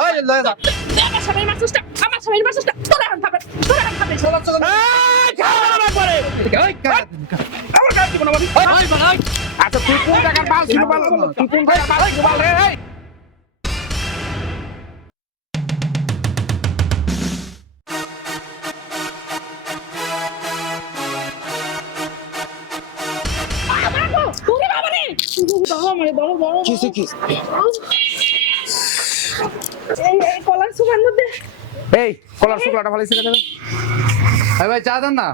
এই লয়ে যা আমার স্বামীর মাসুসটা আমার স্বামীর মাসুসটা তোরা হান খাবে তোরা হান খাবে চলো চলো। এই, খাওয়া দাওয়া করে। এই কাজ আমার কাজ জীবন আমার। ওই ভাই আচ্ছা তুই কোন জায়গার বাল ছিল বাল তুই কোন জায়গার বাল ছিল বাল রে এই। বাবু তুমি বাবা রে বাবা মানে বড় বড় কিসে কি এই কলার সুপার মধ্যে। এই কলার শুক্লাটা ফালাইছে কেন এই ভাই চা দেন না।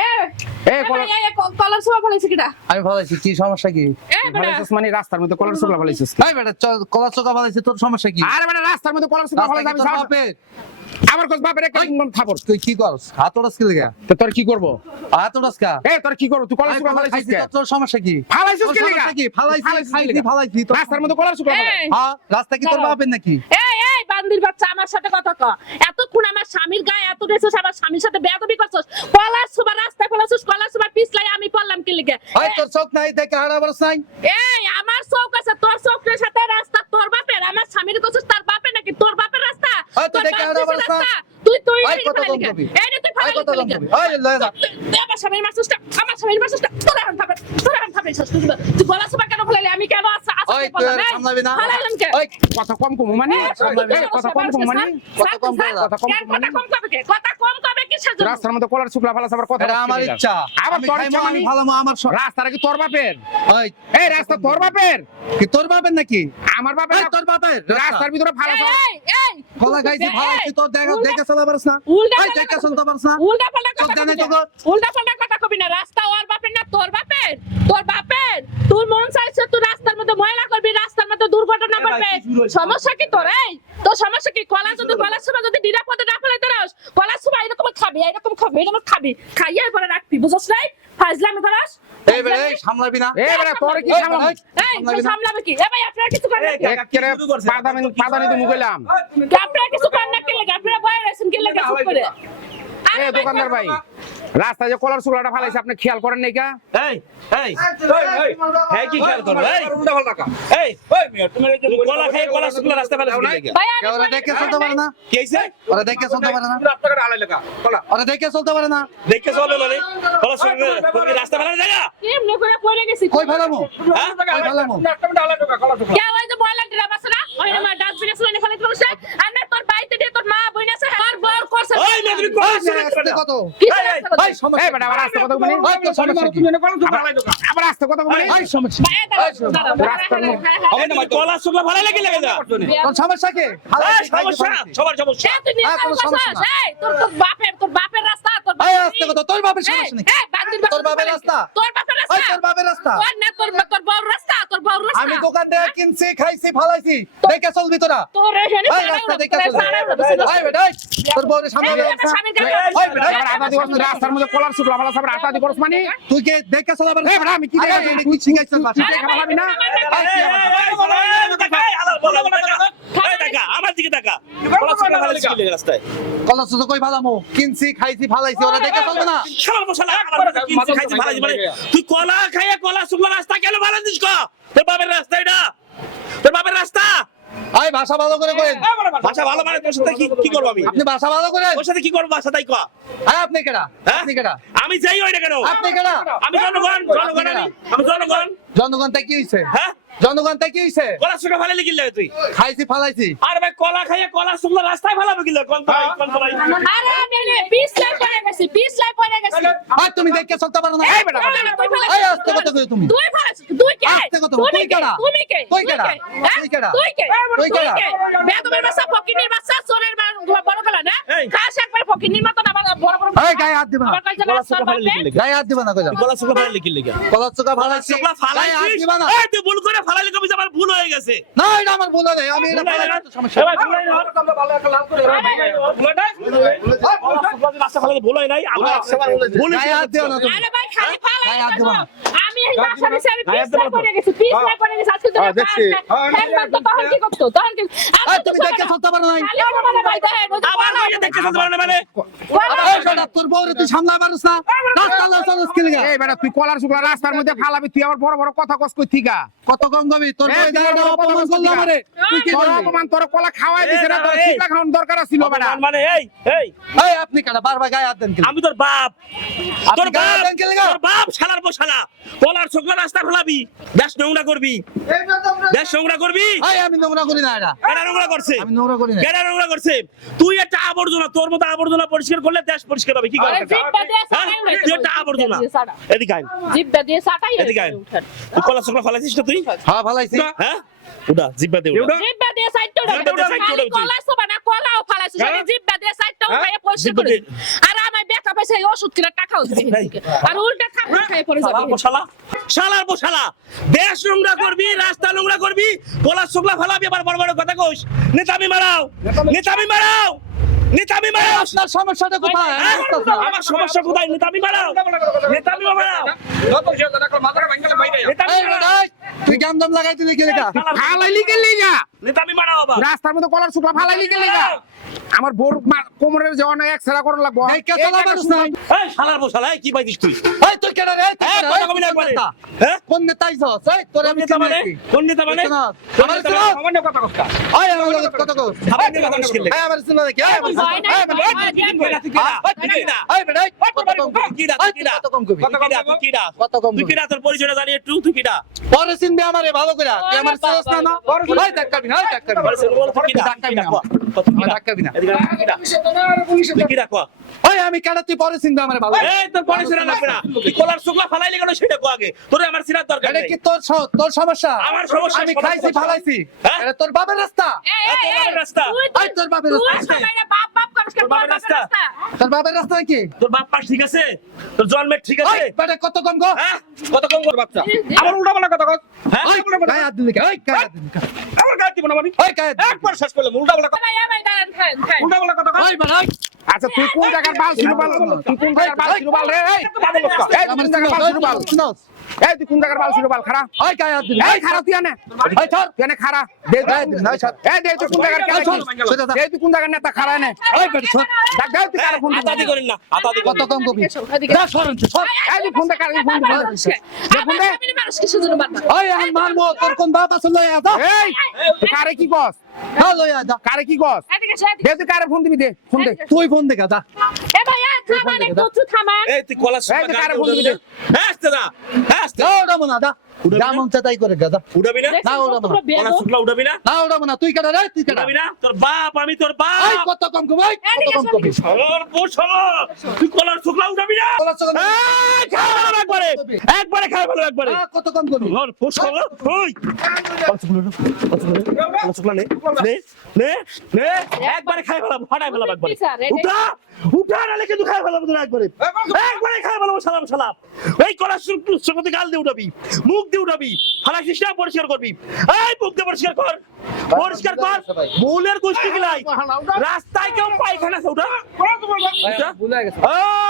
এ এই কলার এই এই কলার সুপার ফলাইছে কিটা? আমি ভালাইছি কি সমস্যা কি? এ বেটা। ফালাইছিস মানে রাস্তার মধ্যে কলার এই বেটা তোর সমস্যা কি? আরে রাস্তার মধ্যে কলার শুক্লা রাস্তায় কি আমি তোর সাহস- বাপের? আমার কোস বাপের একটা থাপড়। তুই কি করস? হাত ওড়াস কি লাগা? তো তোর কি করব? হাত ওড়াস কা? এই তোর কি করব? তুই কলার তোর- সমস্যা কি? ফালাইছিস কি লাগা? ফালাইছিস রাস্তার মধ্যে কলার শুক্লা হ্যাঁ রাস্তা কি তোর। বাপের নাকি? বান্দির বাচ্চা আমার সাথে কথা ক। এতক্ষণ আমার স্বামীর গায়ে এত রেছিস আমার স্বামীর সাথে বেয়াদবি করছস। কলার সুপার রাস্তায় ফেলাছস কলার সুপার পিছলাই আমি পড়লাম কি লিগে ওই তোর চোখ নাই দেখে হাড়া বরস নাই? এই আমার চোখ আছে তোর চোখের সাথে রাস্তা তোর বাপের। আমার স্বামীর কথা তার বাপের নাকি তোর বাপের রাস্তা? তোর দেখে আরও নাই। রাস্তা। রাস্তা। তুই তুই ওই কত কম কবি? এই তুই ওই কত কম কবি ওই লয়ে তুই আমার স্বামীর মাসুসটা আমার স্বামীর মাসুসটা তোর হান খাবে তোর হান খাবে শেষ করে দিবো। তুই গলা সুপার কেন আমি কেন আসা আসা ওই তুই সামলাবি না। ফালাইলাম কে? ওই। কথা কম কম মানে? সামলাবি এই, কম কম মানে কথা কম করে কম কেন কম মানে কথা কম কবে কে? কথা কম কবে কিসের জন্য রাস্তার মধ্যে কলার শুক্লা ফালাস আবার কথা আমার ইচ্ছা। তোর ইচ্ছা মানে? ভালো আমার রাস্তাটা কি তোর বাপের? ওই। এই রাস্তা তোর বাপের? কি তোর বাপের নাকি? আমার বাপের তোর বাপের রাস্তার। ভিতরে ফালাস এই, এই, এই, কলা খাইছি এই, ভালাইছি তোর দেখা উল্টা- দেখে চলা পারছ না। উল্টা দেখে কথা- চলতে পারছ না? উল্টা পাল্টা কথা জানে তো উল্টা পাল্টা কথা কবি না। রাস্তা ওর বাপের না তোর বাপের? তোর বাপের? তোর মন চাইছে তুই রাস্তার মধ্যে ময়লা করবি রাস্তার মধ্যে দুর্ঘটনা ঘটবে। সমস্যা কি তোর এই? তোর সমস্যা কি? কলা যদি কলার সময় যদি নিরাপদে না ফেলাইতে রাস কলার সময় এরকম খাবি এরকম খাবি এরকম খাবি। খাইয়ে পরে রাখবি বুঝছ নাই? ফাজলামি করাস? এই বেড়ে এই সামলাবি না। এই বেটা তোর কি এই সামলাম এই সামলাবি সামলাবে কি? এ ভাই আপনারা কিছু করেন নাকি? একেরে পাদানি পাদানি তো মুগলাম আপনারা কিছু করেন না কি লাগে? আপনারা বয়ে আছেন কি লাগে চুপ করে? আরে দোকানদার ভাই। রাস্তায় যে কলার শুক্লাটা ফালাইছে আপনি খেয়াল করেন নাই কা? এই এই হ্যাঁ কি খেয়াল করো এই। এই ওই মিয়া তুমি এই যে কলা খেয়ে কলা শুকলা রাস্তা ফেলে দিলে কি কে? ওরা দেখে চলতে পারে না? কি হইছে? ওরা দেখে চলতে পারে না। রাস্তাঘাট আড়াই লেখা কলা। ওরা দেখে চলতে পারে না। দেখে চলবে মানে? কলা শুকলা তুমি রাস্তা ফেলার জায়গা? এমনি করে পড়ে গেছি? কই ফেলামু? হ্যাঁ? কই ফেলামু? কে ওই যে ময়লা ড্রাম আছে না ওই না মা ডাস্টবিনে ফেলে ফেলে দিছে আর না তোর বাইতে দিয়ে তোর মা বই আছে তোর বর করছে ওই মেয়ে তুমি কলা শুকলা আস্তে কত? ভাই সমস্যা এই আবার রাস্তা ওই তোর সমস্যা কি? আবার রাস্তা কথা বলি ভাই সমস্যা মধ্যে- হবে না কলা শুকলা ফেলা লাগি লাগে যা তোর সমস্যা কি? সমস্যা সবার সমস্যা। হ্যাঁ, সমস্যা তোর বাপের তোর বাপের রাস্তা কত তোর বাপের সমস্যা নেই। এই, বান্দির বাচ্চা তোর বাপের রাস্তা? তোর বাপের রাস্তা। তোর বাপের রাস্তা। তোর না তোর তোর বড় রাস্তা তোর বড় রাস্তা। আমি দোকান থেকে কিনছি খাইছি ফালাইছি দেখে চলবি তোরা। তোর এখানে রাস্তা দেখে চলবি। বেটা তোর বউরে সামনে বেটা, রাস্তার মধ্যে কলার আটা মানে? তুই কে দেখে এই বেটা, আমি কি দেখে তুই শিখাইছিস না? তুই দেখা ভাবি না আমার দিকে টাকা কলা শুকলা ফেলা লাগি রাস্তায়। কলা সুতো কই ফালামু? কিনছি খাইছি ফালাইছি ওরা দেখে চলবে না? শালা মশলা কিনছি খাইছি ভালো মানে তুই কলা খাইয়া কলা শুকলা রাস্তা কেন ভালো দিস ক? তোর বাবার রাস্তা এটা। তোর বাবার রাস্তা। ভাই ভাষা ভালো করে ভাষা। ভালো মানে তোর সাথে কি কি করব আমি? আপনি ভাষা ভালো করেন। তোর সাথে কি করব ভাষা তাই ক? হ্যাঁ আপনি কেডা? হ্যাঁ? আপনি কেডা? আমি যাই না কেন? আপনি কেডা? আমি জনগণ জনগণ আমি আমি জনগণ। জনগণ তাই কি হইছে? হ্যাঁ? জনগণ তাই কি হইছে? কলা শুকলা ভালো লিখিল তুই। খাইছি ফালাইছি। আর ভাই কলা খাইয়া কলা শুকলা রাস্তায় ভালো লিখিল কোন তো কোন আরে আমি নে পিস লাই পড়ে গেছি পিস লাই পড়ে গেছি। আর তুমি দেখে চলতে পারো না। এই বেটা, এই আস্তে কথা কই তুমি? তুই ফেলেছ তুই কে? আস্তে কথা, তুমি তুই কে? কেডা? তুমি কে? তুই কেডা? হ্যাঁ? তুই কেডা? তুই কে? তুই তুই কেডা? কে? বেদমের বাচ্চা ফকিনির বাচ্চা চোরের বড় না? খাস একবার ফকিনির দিবা ভালো দিবা দিবা হয়ে গেছে। না এটা আমার ভুল নেই। ভুল হয় হয় হ্যাঁ, হ্যাঁ, মানে? মানে তুই কলার শুকলা রাস্তার মধ্যে ফালাবি তুই আবার বড় বড় কথা কস কই থিকা? কত গবি তোর তুই অপমান বড় করল তুই কি তোর অপমান তোর কলা খাওয়াই দিছে না তোর শিক্ষা খাওয়ান দরকার ছিল বেটা। মানে এই এই। এই আপনি কাটা বারবার গায়ে হাত দেন আমি তোর বাপ। তোর বাপ। তোর বাপ শালার পর শালা। কলার শুকনো রাস্তা ফেলাবি দেশ নোংরা করবি। দেশ নোংরা করবি? আমি নোংরা করি না এটা। কেডা নোংরা করছে? আমি নোংরা করি না। কেডা নোংরা করছে? তুই একটা আবর্জনা তোর মতো আবর্জনা পরিষ্কার করলে দেশ পরিষ্কার হবে। কি করে? হ্যাঁ? তুই একটা আবর্জনা। এদিকে আয়। জিভটা দিয়ে সাটাই এদিকে আয়। তুই কলা শুকনো ফেলাছিস না তুই? হ্যাঁ ভালাইছি হ্যাঁ? উঠা জিব্বা দে উডা। জিব্বা দে সাইডটা উঠেন। জিভটা দিয়ে সাইডটা খালি উঠাবি তুই। কলা সোবা না, কলাও ফালাইছো, হ্যাঁ? জিব্বা দে সাইডটা উঠাইয়া পরিষ্কার করে আর আমার বেটা পয়সা এই ওষুধ কিনা টাকা হচ্ছে আর উল্টা থাপ্পড় খায় পড়ে যাবে শালার বসালা দেশ নোংরা করবি রাস্তা নোংরা করবি কলা শুকলা ফালাবি আবার বড় বড় কথা কইস। নেতামি মারাও নেতামি মারাও। নেতামি মারাও। আপনার সমস্যাটা কোথায়। আমার সমস্যা কোথায়? নেতামি মারাও। নেতামি মারাও। তুই গাম দাম লাগাই তুই লিখে লেখা ফালাইলি কে লিগা নেতামি মারাও। রাস্তার মধ্যে কলার শুকলা ফালাইলি কে লিগা আমার বোর মা- কোমরের যে অনেক এক্সরা করন লাগবো এই কে চলা পারিস না এই শালার বসালা এই কি পাইছিস তুই এই তুই কেডা রে এই হ্যাঁ কেডা? কথা এই, কবি না কোন একবারে নেতা? হ্যাঁ কোন নেতা আইছস? এই, তোরে কোন আমি চিনি মানে নাকি? কোন নেতা মানে না? কোন আমার নেতা চিনো? মানে? সামান্য কথা কস এই, আমার কথা কথা? এই, আমার চিনো নাকি? এই, আমার চিনো। ভয় নাই, এই, বেটা, এই, কিডা? এই, বেটা, এই, কত কম কবি? এই? কত কম কবি? কত কম তুই কবি? কিডা, তোর পরিচয়টা জানি একটু, তুই কিডা? পরে চিনবি আমারে ভালো করে তুই আমার চিনস না না বাবা। এই, ধাক্কাবি না, এই, না। বল, তুই কিডা, ধাক্কাবি তুই না। আমার না। এদিকে আয়, তুই তুই কিডা, কও। ওই, আমি কেডা তুই পরে চিনবি আমারে ভালো এই, তোর পরিচয় লাগবে না। তুই কলার শুকলা ফালাইলি কেন সেটা কও আগে। তোরে আমার চিনার দরকার এটা কি তোর তোর সমস্যা? আমার সমস্যা, আমি খাইছি ফালাইছি? এটা তোর বাবার রাস্তা। এই, এই, এই, তোর বাবার রাস্তা। বাপ বাপ করিস তোর বাপের রাস্তা। তোর বাবার রাস্তা কি তোর বাপ পাশ ঠিক আছে? তোর জন্মের ঠিক আছে? বেটা কত কম গো? হ্যাঁ? কত কম কর বাচ্চা আবার উল্টা পাল্টা কথা হ্যাঁ? ওই গায়ে হাত দিলি কে? ওই গায়ে হাত দিলি কে? আবার গায়ে দিব না মানে ওই গায়ে? একবার শেষ করলাম উল্টা পাল্টা কথা ভাই, দাঁড়ান, খান, খান। উল্টা পাল্টা কথা ওই বেটা আচ্ছা তুই কোন জায়গার বাল ছিল বাল তুই কোন জায়গার বাল ছিল বাল রে এই এই আমার জায়গার বাল ছিল বাল? এই তুই কোন জায়গার বাল ছিল বাল? খারা ওই গায়ে হাত দিলি এই খারা তুই আনে ওই ধর। তুই আনে খারা দে গায়ে দিলি না ওই ছাড়। এই দে তুই কোন জায়গার ছাড়, সেটা ধর। এই তুই কোন জায়গার নেতা? খারা নে ওই বেটা ছাড়। ডাক দাও তুই কার ফোন আতাদি করেন না আতাদি কত কম কবি? যা সরেন তুই, সর। এই তুই ফোন দে কার ফোন দে আমার ফ্যামিলি মানুষকে শুধু মারবা। ওই আমি মারবো তোর কোন বাপ আছে লই আদা এই কারে কি কস? হ্যাঁ লই আদা কারে কি কস? দে তুই কারে ফোন দিবি দে ফোন দে। তুই ফোন দে গাদা এ ভাইয়া, থামান একটু, থামান। এই তুই কলা এই গায়ে কারে ফোন দিবি না? হ্যাঁ? আসতে দা আসতে না ওটা আদা যা চায় তাই করে গাদা উঠাবি না? না, ওরা না। বেয়াদব? শুকলা উঠাবি না? না ওটা তুই কেডা রে? তুই কেডা? উঠাবি না? তোর বাপ আমি তোর ওই বাপ কত কম কবি ওই কত এদিকে কম এসো, কবি এদিকে এসো। সরল। বসল তুই কলার শুকলা উঠাবি না? কলার শুকলা- এই, খাই একবারে। একবারে খাই ফেলো একবারে। কত কম কবি ওর ফসল ওই। কলা শুকলা নে, শুকলা নে, নে নে নে নে। একবারে খাই ফেলাম ফাটাই ফেলাম একবারে। উঠা উঠা নালে কিন্তু খাই ফেলাম তোর একবারে। একবারে খাই ফেলাম সালাম সালাম। এই কলা শুকলা গাল দিয়ে উঠাবি মুখ দিয়ে উঠাবি। ফালাইছিস না পরিষ্কার করবি। এই মুখ দিয়ে পরিষ্কার কর। পরিষ্কার কর। মূলের গোষ্ঠী গিলাই। রাস্তায় কেউ পায়খানা আছে উঠা।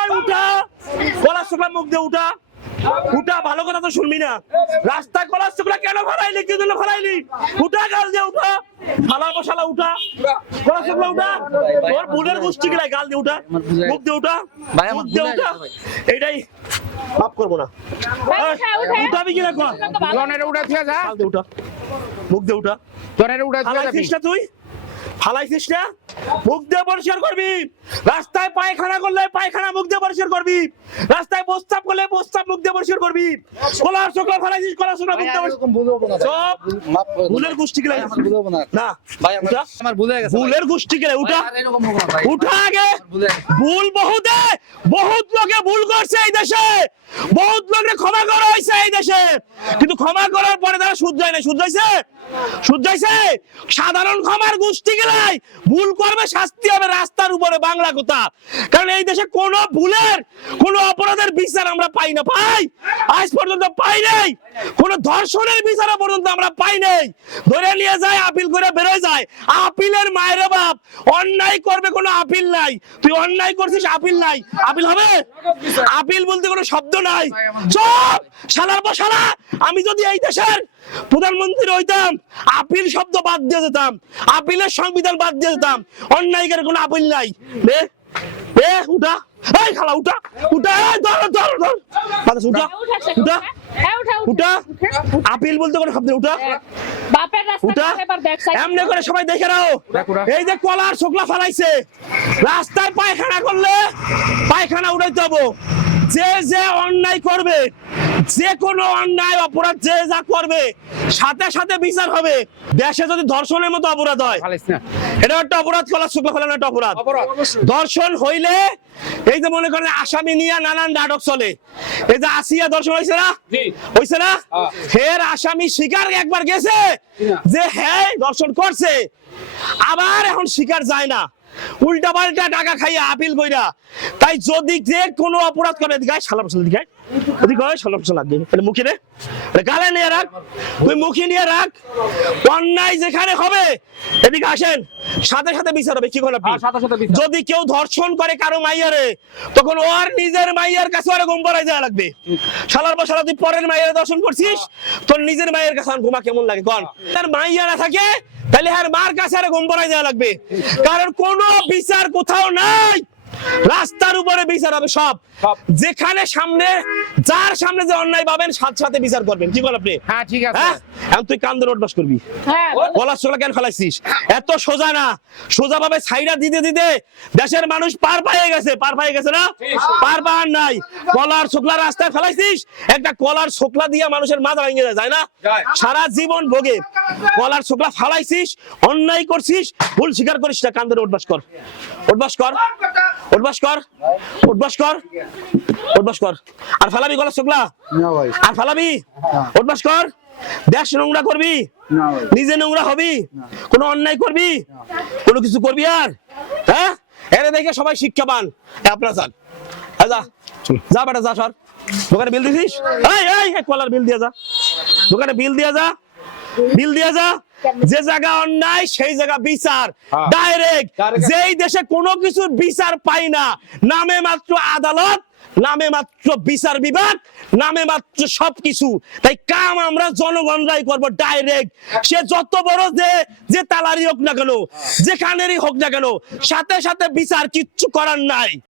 এই উঠা। কলা শুকলা মুখ দিয়ে উঠা। উঠা ভালো কথা তো শুনবি না। রাস্তায় কলা শুকলা কেন ফেলাইলি? কি জন্য ফেলাইলি? উঠা গাল দিয়ে উঠা। শালা মশালা উঠা। কলা শুকলা উঠা। তোর বুলের গোষ্ঠী গিলাই গাল দিয়ে উঠা। মুখ দিয়ে উঠা। মুখ দিয়ে উঠা। গেছে মাফ করব না। উঠা, উঠা। উঠাবি কিনা কর উঠা মুখ দিয়ে উঠা। তোর না তুই? ফালাইছিস না? মুখ দিয়ে পরিষ্কার করবি। রাস্তায় পায়খানা করলে পায়খানা মুখ দিয়ে পরিষ্কার করবি। রাস্তায় প্রস্তাব করলে প্রস্তাব মুখ দিয়ে পরিষ্কার করবি। কলার ফালাইছিস কলার মুখ দিয়ে দেন। ভুলের গোষ্ঠী গেলে না। আমার ভুলে গেছে ভুলের গোষ্ঠী গেলে উঠা। উঠা আগে। ভুলে গেছে। ভুল বহুতে বহুত লোকে ভুল করছে এই দেশে। বহুত লোকে ক্ষমা করা হয়েছে এই দেশে। কিন্তু ক্ষমা করার পরে তারা শুধরায় না শুধরাইছে সাধারণ ক্ষমার গোষ্ঠী গেলাই। ভুল করবে, শাস্তি হবে রাস্তার উপরে বাংলা কথা। কারণ এই দেশে কোনো ভুলের, কোনো অপরাধের বিচার আমরা পাই না, পাই। আজ পর্যন্ত পাই নাই। কোনো ধর্ষণের বিচার পর্যন্ত আমরা পাই নাই। ধরে নিয়ে যায়, আপিল করে বেরোয় যায়। আপিলের মায়ের বাপ অন্যায় করবে, কোনো আপিল নাই। তুই অন্যায় করছিস, আপিল নাই। আপিল হবে? আপিল বলতে কোনো শব্দ নাই। চুপ! শালার পর শালা আমি যদি এই দেশের প্রধানমন্ত্রী হইতাম আপিল শব্দ বাদ দিয়ে যেতাম আপিলের সংবিধান বাদ দিয়ে যেতাম অন্যায়কের কোনো আপিল নাই। রে এ উঠা এই খালা উঠা উঠা এই ধর ধর ধর বাতাস উঠা উঠা উঠা এ উঠা উঠা আপিল বলতে কোনো শব্দ উঠা এমনি করে সবাই দেখে নাও। এই যে কলার শুকলা ফেলাইছে রাস্তায় পায়খানা করলে পায়খানা উঠাইতে হব। যে যে অন্যায় করবে যে কোনো অন্যায় অপরাধ যে যা করবে সাথে সাথে বিচার হবে। দেশে যদি ধর্ষণের মতো অপরাধ হয় এটা একটা অপরাধ কলার শুকলা ফেলানো একটা অপরাধ। ধর্ষণ হইলে এই যে মনে করেন আসামি নিয়ে নানান নাটক চলে। এই যে আসিয়া ধর্ষণ হয়েছে না? হয়েছে না? হ্যাঁ। ফের আসামি শিকার একবার গেছে যে হ্যাঁ ধর্ষণ করছে। আবার এখন শিকার যায় না। উল্টা পাল্টা টাকা খাইয়া আপিল কইরা। তাই যদি যে কোনো অপরাধ করে এদিকে আয়, শালা বসে এদিকে আয়। এদিকে আয়, শালা বসে লাগবে এটা মুখে রে এটা গালে নিয়ে রাখ। তুই মুখে নিয়ে রাখ। অন্যায় যেখানে হবে এদিকে আসেন। সাথে সাথে বিচার হবে। কি করেন আপনি? হ্যাঁ। যদি কেউ ধর্ষণ করে কারও মাইয়ারে তখন ওর নিজের মাইয়ার কাছে ওরা পড়াই যাওয়া লাগবে। শালার পর শালা তুই পরের মাইয়ারে দর্শন করছিস? তোর নিজের মায়ের কাছে আর ঘুমা কেমন লাগে? কন। তার মাইয়া না থাকে তাহলে আর মার কাছে আর ঘুম পড়াই যাওয়া লাগবে। কারণ কোনো বিচার কোথাও নাই। রাস্তার উপরে বিচার হবে সব। যেখানে সামনে যার সামনে যে অন্যায় পাবেন সাথে সাথে বিচার করবেন। কি বল আপনি? হ্যাঁ ঠিক আছে। হ্যাঁ? এখন তুই কান্দর অভ্যাস করবি। হ্যাঁ। গলার চোখলা কেন ফেলাইছিস? এত সোজা না। সোজা ভাবে সাইডা দিতে দিতে দেশের মানুষ পার পাইয়ে গেছে। পার পাইয়ে গেছে না? পার পাওয়ার নাই। কলার শুকলা রাস্তায় ফেলাইছিস? একটা কলার শুকলা দিয়ে মানুষের মাথা ভেঙে যায়, যায় না? সারা জীবন ভোগে। কলার শুকলা ফালাইছিস অন্যায় করছিস ভুল স্বীকার করিস না। কান্দের অভ্যাস কর। অভ্যাস কর। অভ্যাস কর অভ্যাস কর অভ্যাস কর। আর ফালাবি কলার শুকলা আর ফালাবি? অভ্যাস কর। দেশ নোংরা করবি? নিজে নোংরা হবি? কোনো অন্যায় করবি? কোনো কিছু করবি আর? হ্যাঁ? এরে দেখে সবাই শিক্ষা পান এ, আপনারা যান। যা। যা বেটা যা সর। দোকানে বিল দিছিস? এই এই এই, কলার বিল দিয়ে যা। দোকানে বিল দিয়ে যা। বিল দিয়ে যা। যে জায়গা অন্যায় সেই জায়গা বিচার। হ্যাঁ। ডাইরেক্ট যেই দেশে কোনো কিছুর বিচার পাই না নামে মাত্র আদালত নামে মাত্র বিচার বিভাগ নামে মাত্র সবকিছু। তাই কাম আমরা জনগণরাই করব ডাইরেক্ট সে যত বড় যে যে তালারি হোক না কেন যেখানেরই হোক না কেন সাথে সাথে বিচার কিচ্ছু করার নাই।